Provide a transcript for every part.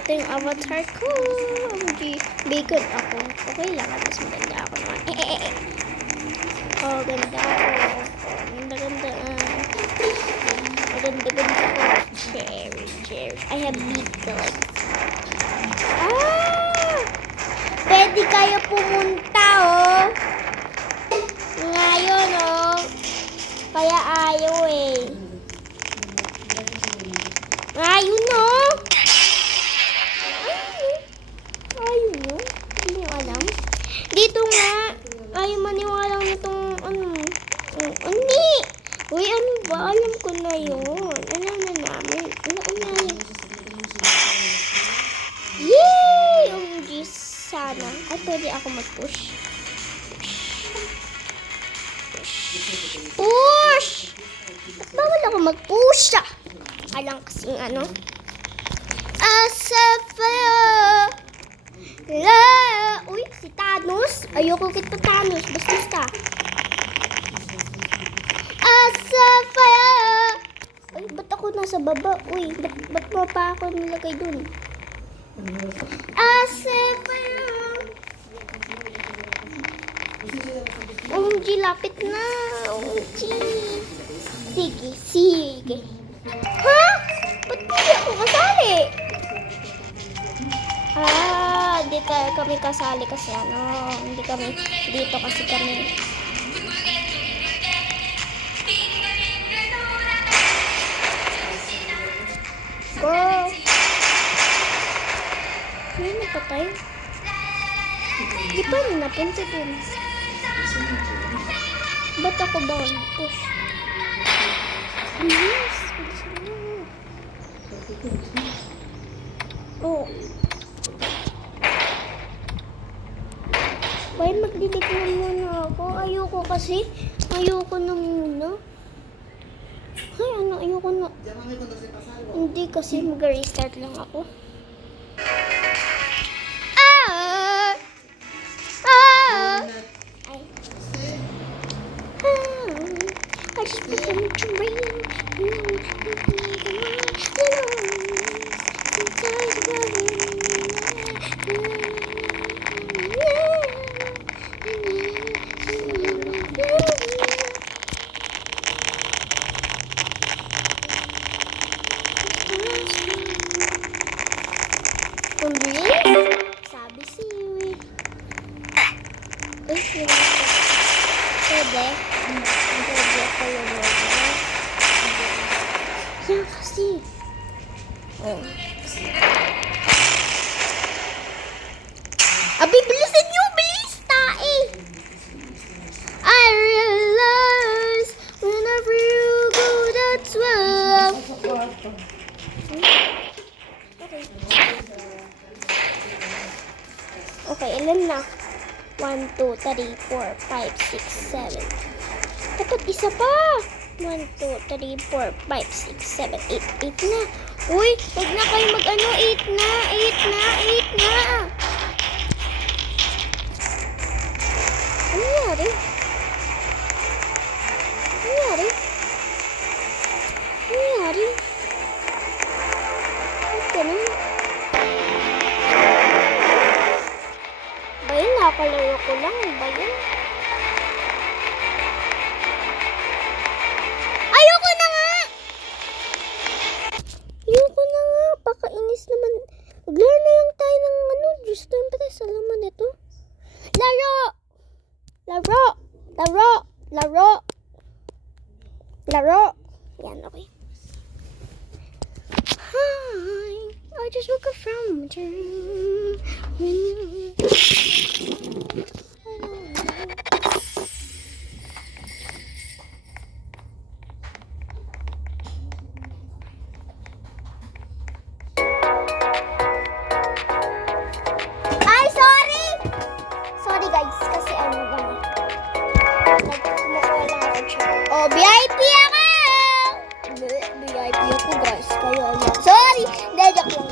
ito yung avatar ko. OMG. Bacon ako. Okay lang. At mas maganda ako naman. Oh, ganda ako. Ganda. Maganda ko. Cherry. I have big legs. Pwede kayo pumunta, oh. Ngayon, oh. Kaya ayaw, eh. Ayun, oh. Ayun, oh. Hindi nyo alam. Dito nga. Ayaw maniwala nitong, Ani! Uy, ano ba? Alam ko na yun. Alam na namin. Ano? Yay! OMG, sana. Ay, pwede ako mag-push. Push! Ba't bawal ako mag-push? Alam kasing ano. Uy, si Thanos. Ayoko kita Thanos. Basta. Ay, ba't ako nasa baba? Uy, ba't mo pa ako nilagay dun? OMG, lapit na. OMG. Sige. Ha? Ba't hindi ako kasali? Hindi kami kasali kasi hindi kami, dito kasi kami. Go! Hindi napatay. Di pa rin napunta dun. Ba't ako ba? Push. Yes! Oh. Why magdidik na muna ako? Ayoko na muna. Ay, ayoko na. Hindi kasi mag-restart lang ako. I just became a dream. Sabi siwi. Pwede ako yung yan kasi. Bilisan nyo! Bilis! Tae! I realize whenever you go, that's well. Okay, ilan na? 1, 2, 3, 4, 5, 6, 7. Dapat isa pa. 1, 2, 3, 4, 5, 6, 7, 8. 8 na. Uy, huwag na kayo mag-ano. 8 na. Ano nangyari? Ba't ganun? Ba yun? Nakalaro ko lang. Ba yun? Ayoko na nga! Pakainis naman. Maglaro na lang tayo ng Diyos to yung patay sa laman ito. Laro! Yan, okay. Hi! I just woke up from a dream. Sorry guys, kasi Oh, VIP ako! VIP ako guys, kaya sorry! Hindi, joke lang.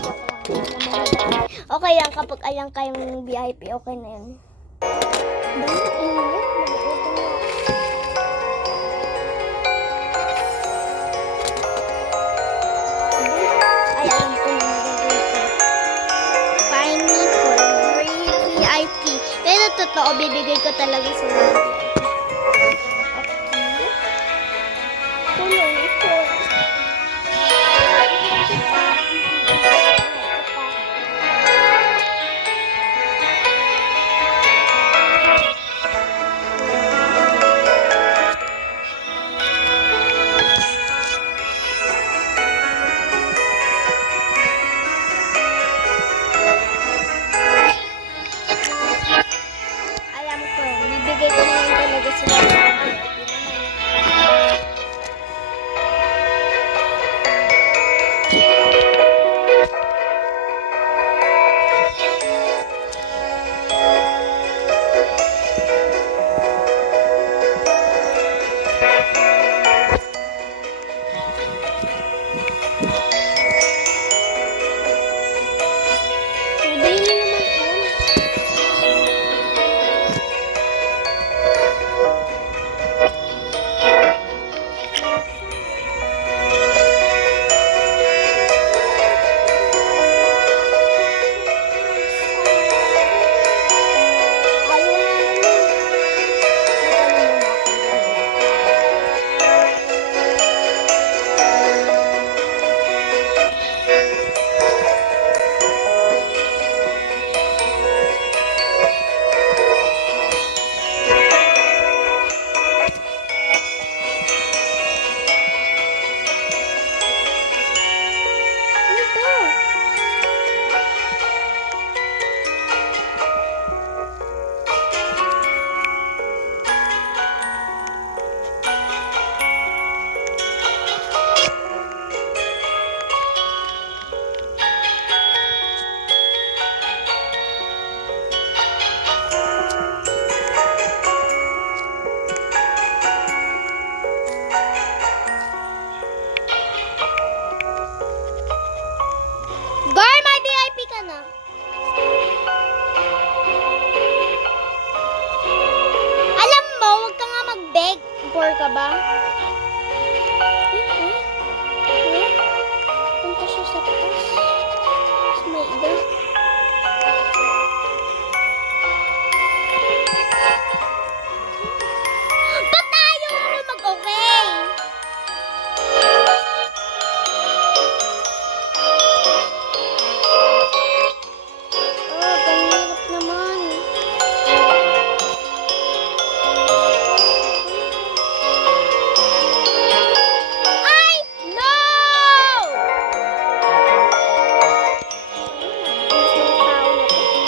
Okay lang kapag alam kayong VIP, okay na yun. Ay, alam ko na nagagawin ko. Oo, bibigay ko talaga sa mga VIP. Okay. Kulong ito. Alam ko, bibigay ko naman talaga sila ng VIP naman. Bibigay mo naman yun. Ayaw nga naman. Dito na muna ako. Ano to? Girl, may VIP ka na. Alam mo, huwag ka nga mag-beg. Bore ka ba? Punta siya sa taas. Mas may iba. Ba't ayaw mo mag-okay? Oh, ganhirap naman. Ay! No! Ayun, nakikinis ng tao na to.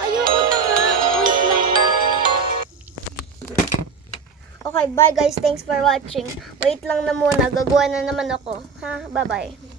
Ayoko na nga. Wait lang. Okay, bye guys. Thanks for watching. Wait lang na muna. Gagawa na naman ako. Ha? Bye-bye.